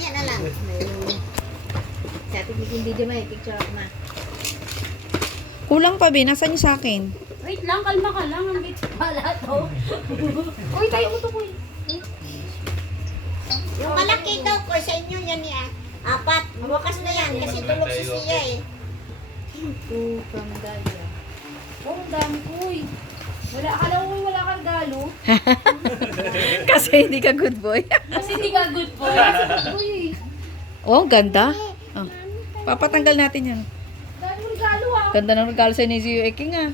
Mamaya na lang. Sa ating video mo, picture ako ma. Kulang pa, Be. Nasaan yung sa akin? Wait lang, kalma ka lang. Ang bit pala to. Uy, tayo mo to, Kuy. Yung malaki daw ko sa inyo yan niya. 4. Bukas na yan kasi tulog si Sia eh. Tukang daya. Oh, ang dami, Kuy. Wala, akala ko wala kang galo. Kasi hindi ka good boy. Kasi hindi ka good boy. Uy, Oh, ang ganda. Oh. Papatanggal natin yan. dami mo galo ah. Ganda ng regalo sa ni Zio Eking ah.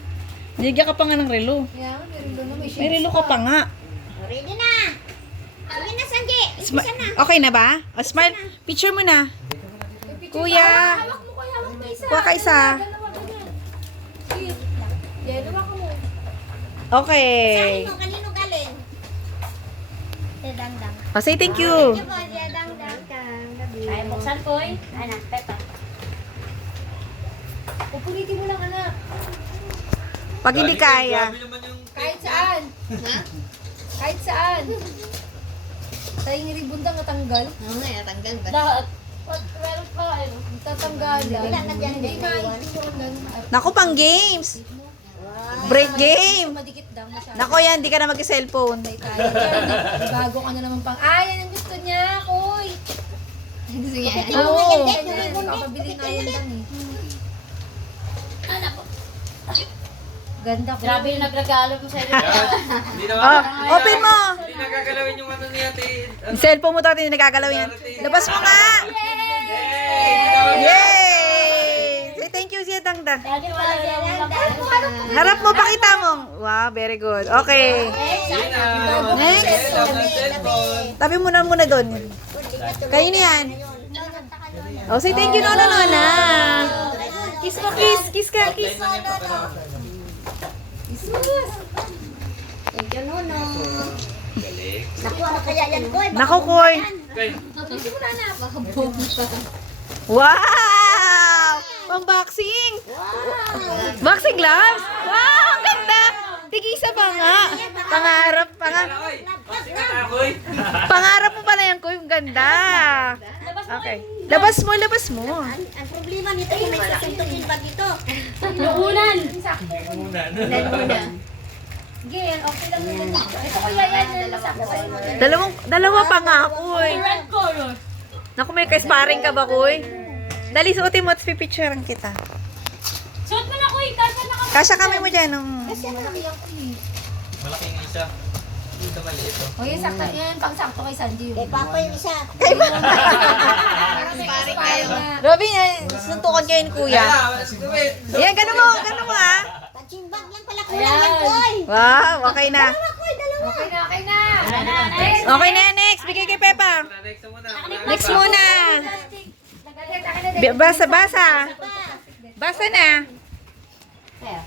Nigyan ka pa nga ng relo. Kaya, meron doon na may May relo ka pa nga. Ready na. Sige na, Sanji. Isa na. Okay na ba? O, smile. Picture mo na. Kuya. Hawak mo, Kuy. Hawak mo isa. Kuha ka isa. Dalawa ka yan. Sige. Yan, hawak mo. Okay. Sabi mo, kanino galing? Si Dangdang. O, say thank you. Thank you po, si Dangdang. Ay, buksan, Kuy. Anak, peto. Pupunitin mo lang, anak. Pag hindi kaya. Kahit saan. Ha? Kahit saan. Tayo ng ribundang natanggal. Oo nga, natanggal ba? Lahat. Meron pa, ano? Tatanggal. Wala na dyan, Hindi, naiwan. Naku, pang games. Break game. Madikit daw masyado. Nako yan, hindi ka na mag-cellphone. Kaya, bago ka na naman pang, yan ang gusto niya, Kuy. Gusto niya. Oo. Kakabili na yan lang eh. Ganda ko. Grabe yung nagregalo mo sa iyo. Hindi naman. Oh, open mo. Hindi nagagalawin yung ano ni ate. Yung cellphone mo dati, nagagalaw yan. Labas mo nga. Yay! Yay! Say thank you, Zia Dangdang. Harap mo, pakita mo. Wow, very good. Okay. Sige na. Next. Love ng cellphone. Tabi mo na muna doon. Kayo na yan. Oh, say thank you, Nona Nona. Kiss mo, kiss. Kiss ka, kiss. Thank you, Nono. Galing. Naku, ano kaya yan, Koy? Baka Nako, Koy. Okay. Simula na. Baka bomba. Wow! Pang-boxing. Boxing gloves? Wow, ang ganda. Tigisa pa nga. Pangarap, Oy, kasi ka na, Koy. pangarap mo pala yan, Koy. Ang ganda. Okay. Labas mo, labas mo. Ang problema nito kung may susuntukin ba dito? Inuunan. Muna. Sige, okay lang naman. Ito kuya yan. Dalawa pa nga, Koy. Red color. Naku, may ka-sparring ka ba, Koy? Dali, suotin mo at pipicturean kita. Suot mo na, Kuy. Kasa na kami. Kasya kami mo dyan. Malaking isa. Dito maliit oh. O yan, sakto. Yan, pang-sakto kay Sanji. Kay Papa yung isa. Sparring kayo. Robin, suntukan kayo ni Kuya. Yan, gano'n mo, ah. Punching bag lang pala kulang yan, Koy. Wow, okay na. Koy, dalawa. Okay na, okay na. Next. Okay na, next. Bigay kay Pepa. Next na muna. Next muna. Basa, basa. Basa na.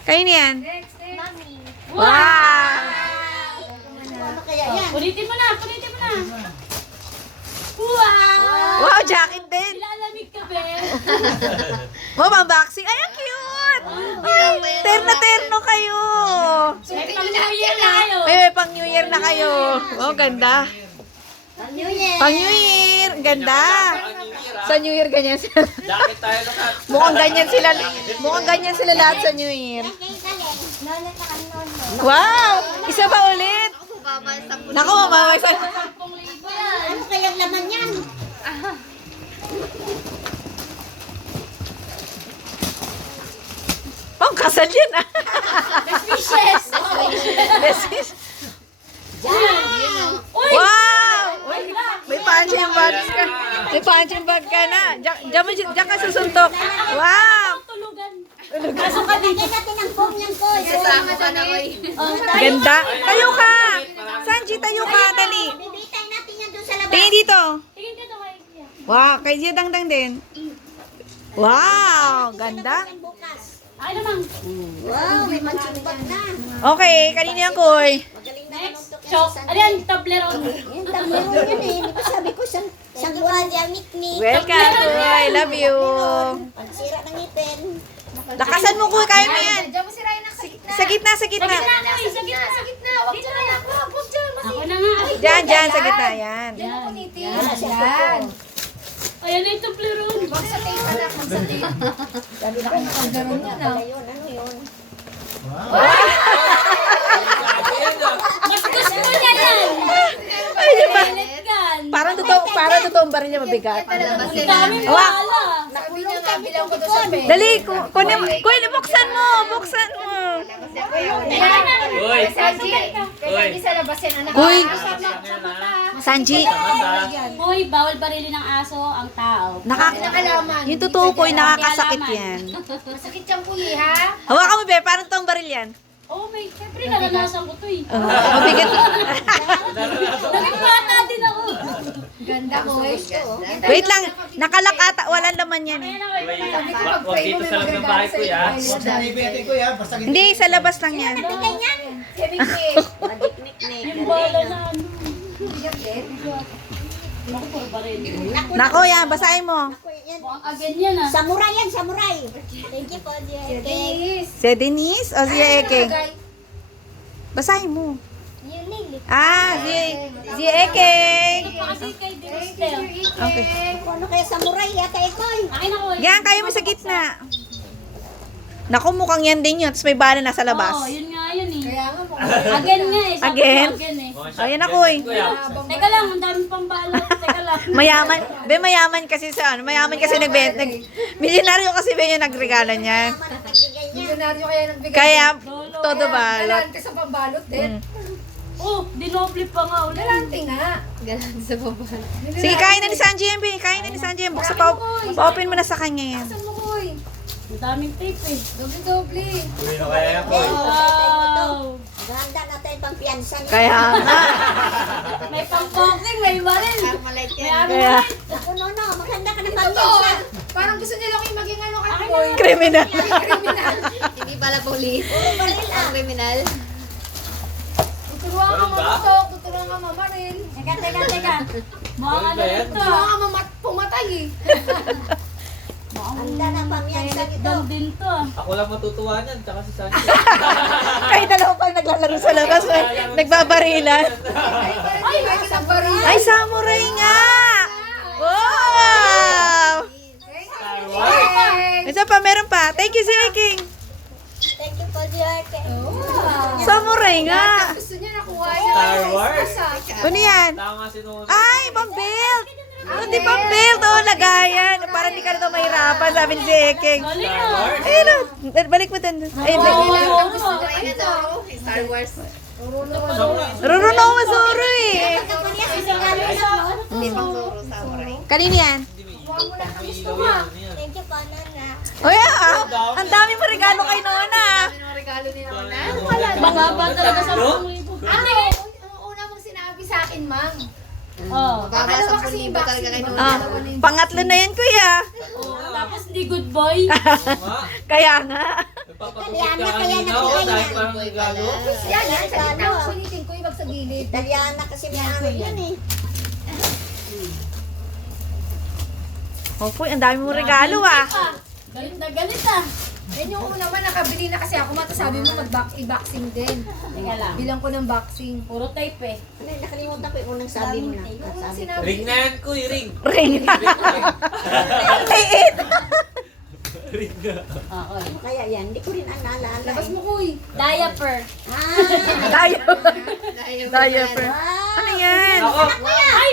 Kayo niyan. Next, next. Wow. Ano kaya yan? Punitin mo na, punitin mo na. Wow! Wow, jacket din. Ilalamig ka, Ben. Wow, pang-boxing. Ay, ang cute. Ay, terno-terno kayo. May pang-New Year na kayo. May pang New Year na kayo. Wow, ganda. Pang New Year. Pang New Year. Ganda. Sa New Year, ganyan sila. Jacket tayo lahat. Mukhang ganyan sila lahat sa New Year. Kayo galing. Lola sa Nono. Wow! Isa pa ulit. Naku, mabawasan. Ano kayang laman yan? Pang kasal yan ah. Fishes. Best fish. Uy! Wow! Uy, may punching bag ka. May punching bag ka na. Diyan ka susuntok. Wow! Tulugan. Pasok ka dito. Lagyan natin ang foam yan, Koy. Kasama ka na, Koy. Ganda. Tayo ka. Sanji, tayo ka. Dali. Bibitay natin yan doon sa labas. Tingin dito. Tingin ka to, Kuya. Wow, kay Zia Dangdang din. Wow, ganda. Bukas. Ay, naman. Wow, may punching bag na. Okay, kanina yan, Koy. Magaling na Next. manuntok yan Chok. sa Ano yan? Toblerone. Yan, dami mo yan eh. Di ba sabi ko, sang buwan yan, mikmi. Welcome, Koy. Love you. Pagsira ng ngipin. Lakasan mo, Koy. Kaya mo yan. Diyan mo si Ryan sa gitna. Sa gitna, sa gitna. Sa gitna. Sa gitna. Huwag dyan na. Huwag dyan. Ako na nga. Diyan, diyan, sa gitna. Yan. Diyan ako niti. Yan. Ayan na ito, Pleron. Wag sa tape anak, wag sa tape. Sabi na kayo, Pagdaroon na na. ano yun? Mas gusto niya yan. Pilit yan. Parang totoong baril niya mabigat. Ang daming Wak. bala. Sabi niya nga, bilang ko doon sa pen. Dali, kunin buksan mo. Uy! Sanji, kailangan sa labasin anak. Uy. Ah, Sanji, Hoy, bawal barilin ng aso ang tao. Nakalaman. yung totoo ko, nakakasakit yan. Masakit siyang kuyi, ha? Hawakan mo, be, parang totoong baril yan. Oh, may, syempre naranasan ko to eh. Mabigat. Naging bata din ako. Ganda ko, eh. Wait lang, nakalakata, walang laman yan eh. Sabi ko, Wag pag-pray mo dito may sa loob ng magagawa bahay sa ko, ya. iyo. Hindi, sa labas lang yan. Madiknik-nik. Yung bala na ano. Bigat din. Naku, puro baril. Nako yan, basahin mo. Mukhang again yan ah. Samurai yan, samurai. Thank you po, dear. Yes. Si Denise o si Eke? Basahin mo. Si Eke. Ito pa kasi kay Dinistel. Okay. Ano kaya samurai yata ito eh. Akin ako eh. Yan, kayo mo sa gitna. Naku, mukhang yan din yun. Tapos may bala nasa labas. Oo, yun nga yun eh. Kaya nga, Again nga eh. Sabi ko Again? Again eh. Ayan ako eh. Teka lang, ang daming pambala. Teka lang. Mayaman kasi sa ano, mayaman kasi milyonaryo kasi ba yung nagregalo niya. Naman ang pagbigay niya. Milyonaryo kaya nagbigay. Kaya, todo balot. Galante sa pambalot din. Oh, dinoble pa nga ulit. Galante nga. Sige, kain na ni Sanji yan, be. Kain na ni Sanji yan. Buksa pa-open mo na sa kanya yan. Saan mo, Koy? Ang daming tape eh. Doble-doble. Uy, no kaya ako. Wow. Ganda natin pang piyansa niya. Kaya nga. May pang-boxing, may baril. May ano Kaya, Ako no, maganda ka ng Totoo. pampiyansa. Parang gusto nila ko yung maging ano kay Akin Koy. kriminal. Kriminal. Hindi pala police. Puro baril ah. Ang kriminal. Tuturuan ka Baril ba? mamutok, tuturuan ka mamaril. Teka. Mukhang ano Baril ba yan? ito Tuturuan ah. ka pumatay eh. Ganda ng pampiyansa nito. Dan din to ah. Ako lang matutuwa niyan, tsaka si Sanji. Kayo dalawa pang naglalaro sa labas. Nagbabarilan. Ay, bakit ang baril? Ay, samurai nga! Wow! Isa pa, meron pa. Thank you, Sir King. Thank you po, dear. Wow. Samurai nga. Gusto niya nakuha niya. Star Wars. Ano yan? Tama si Nuno. Ay, pang-belt! Hindi pang-belt, oh, lagayan. Para hindi ka na ito mahirapan, sabi ni si King. Galing Star ah. Wars. Ayun, oh. Balik mo din. Ay, Ruruno mo, Zoro eh. Kanina yan? Pang-ilaw yan. Thank you po, Nana. Uy, ang dami mo regalo kay Nona. Ano regalo ni Nona? Mga ba talaga sa Tatlo? 10,000. Ano? Ang una mong sinabi sa akin, ma'am. Oh. Baka Akala 10,000 kasi talaga kay Nona. Ah, pangatlo na yan, kuya. Tapos hindi good boy. Nga. Kaya nga. Nagpapagupit ka kanina ako dahil parang regalo. Yan, yan. Sa gitna ko punitin ko, ibag sa gilid. Italiana kasi may amin yan eh. Oh, puy, ang dami mo regalo ah. Galit na galit ah. Yan yung una man, nakabili na kasi ako. Matasabi mo mag-i-boxing din. Teka lang. Bilang ko ng boxing. Puro tape eh. Ano, nakalimutan ko yung unang sabi mo na. Sabi ko. Ring na yan, kuy, ring. Ring. Liit. Ring na. Okay. Ano kaya yan? Hindi ko rin naalala. Labas eh. mo, Kuy. Diaper. Ah! Tayo. Diaper. Wow! Ano yan? Ako.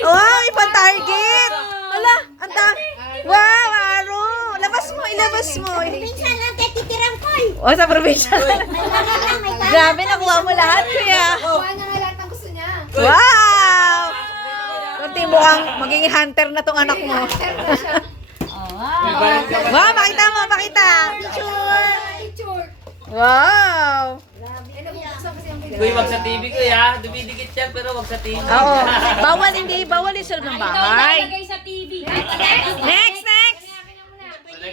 Wow, ibang target. Ala, ang dami. Wow, Aro. Ilabas mo. Minsan natin titirang ko eh. O, sa probinsya. May baril lang, may baril. Grabe, nakuha mo lahat, kuya. Kuha niya nga lahat ng gusto niya. Wow! Kunti mo kang magiging hunter na tong anak mo. Oh, wow. Wow, makita mo, makita. Picture. Picture. Wow. Eh, nabubuksan kasi ang Kuy, wag sa TV, kuya. Dumidikit yan, pero wag sa TV. Oo. Bawal yung sa loob ng Ito bahay. ilalagay sa TV. Next. Next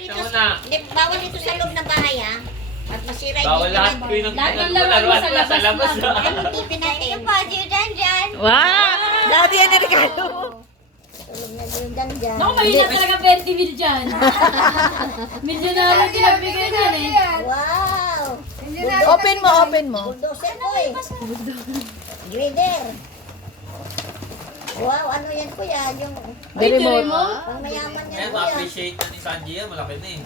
na muna. Hindi, bawal ito sa loob ng bahay ha. At masira Bawal lahat, kuy, ng Lahat ng pinag- laruan mo sa laruan sa labas. labas Ay, tipin natin. Wow. Dati yan yung regalo. Tulog na din dyan. Naku, mahina talaga 20 mil dyan. Milyonaryo pinagbigay niyan eh. Wow! Open mo. Bulldozer ko eh. Grader. Wow, ano yan kuya? Yung The remote. pang mayaman yan Ayan, kuya. ma-appreciate na ni Sanji yan. Malaki na eh.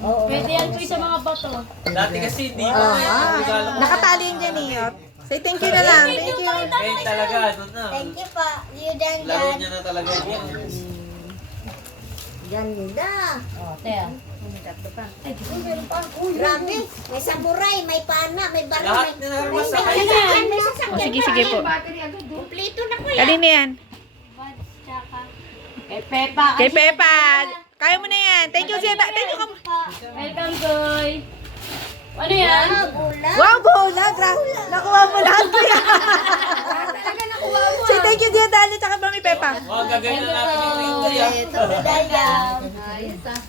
Oo. Pwede yan po sa mga bato. Dati kasi hindi na eh. Regalo ko. Nakatali yun dyan eh. Say thank you na lang. Thank you. Ngayon talaga, ano na. Thank you pa. You done Laro yan. niya na talaga yun. Ganda. Oh, Tea. Grabe. May samurai, may pana, may baril. Lahat may- na may masakay. sasakyan, may sasakyan. O, sige, sige po. Kumplito na kuya. Kanina yan. Kay Pepa. Kay Pepa. Kaya mo na yan. Thank you, Zeta. Thank you. Welcome, Goy. Ano yan? Ah, gula. Wow, bola. Nakuha mo lahat ko yan. Talaga nakuha mo. Say thank you, Zeta. At saka Mami Pepa. Wow, gagawin na natin yung ring ya. Ito, medalya. Ayos ah.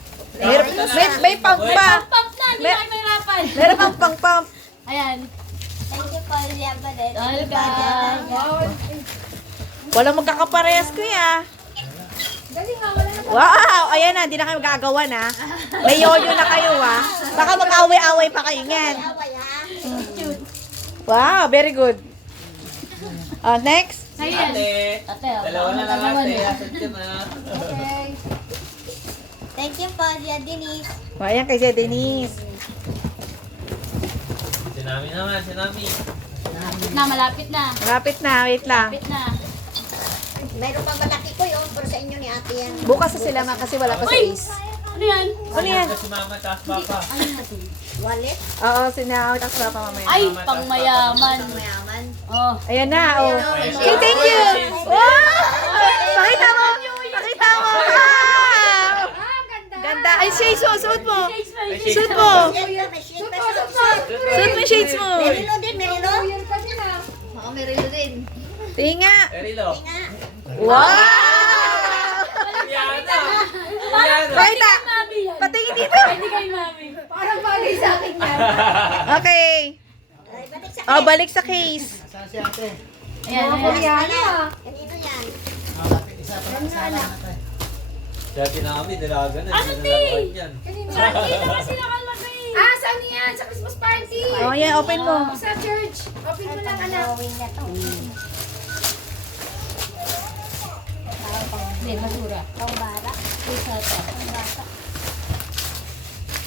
May pump pa. Pump na, hindi tayo mahirapan. Meron pang pump. Ayan. Thank you pa, Liabadet. Welcome. Walang magkakaparehas, kuya. Galing nga, wala na. Wow! Ayan na, hindi na kayo magagawa na. May yoyo na kayo, ah. Baka mag-away-away pa kayo niyan. Away ha. Wow, very good. Next. Ayan. Ate. Ate, oh. Dalawa na lang ate. Asan ka na? Okay. Thank you pa, Lia Denise. O, ayan kay Sia Denise. Sinami naman, sinami. Malapit na. Malapit na, wait lang. Malapit na. Mayroon pa malaki ko yun, pero sa inyo ni ate yan. Bukas na sila ma kasi wala pa si Ace. Ano yan? Ano yan? Si mama, taas papa. Wallet. Oo, sinawag ako sa mamaya. Ay, pang mayaman. Mayaman. Oh. Ayan na, oh. Say thank you! Wow! Pakita mo! Pakita mo! Wow! Ganda. Ay, shades mo, suot mo. Suot mo. May shade pa siya. Suot mo yung shades mo. Merilo din, Merilo. Year ka din ah. Ako may relo din. Tinga. Erilo. Tinga. Wow! Yana. Yana. Pakita. Mami yan. Patingin dito. Pwede kay Mami. Parang bagay sa akin yan. Okay. Ay, balik sa Oh, balik sa case. Ayan, Mga ayan. Koreano ah. Kanino yan? Dati namin, dalaga na. Ano, Hindi Ti? na nalaman yan. Dito kasi nakalagay. Ah, saan yan? Sa Christmas party. Oh, yan, open mo. Sa church. Open mo lang, anak. Drawing na to. Hindi, basura. Pambata. Isa to.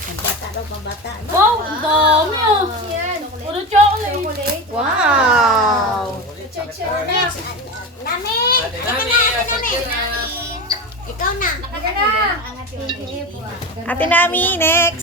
Pambata daw, pambata. Wow, ang dami ah. Yan. Puro chocolate. Chocolate. Wow! Church So, next, Nami! Ate Ikaw Nami, na, Ate asan Nami. ka na? Ikaw na. Taga na. Ate Nami, next.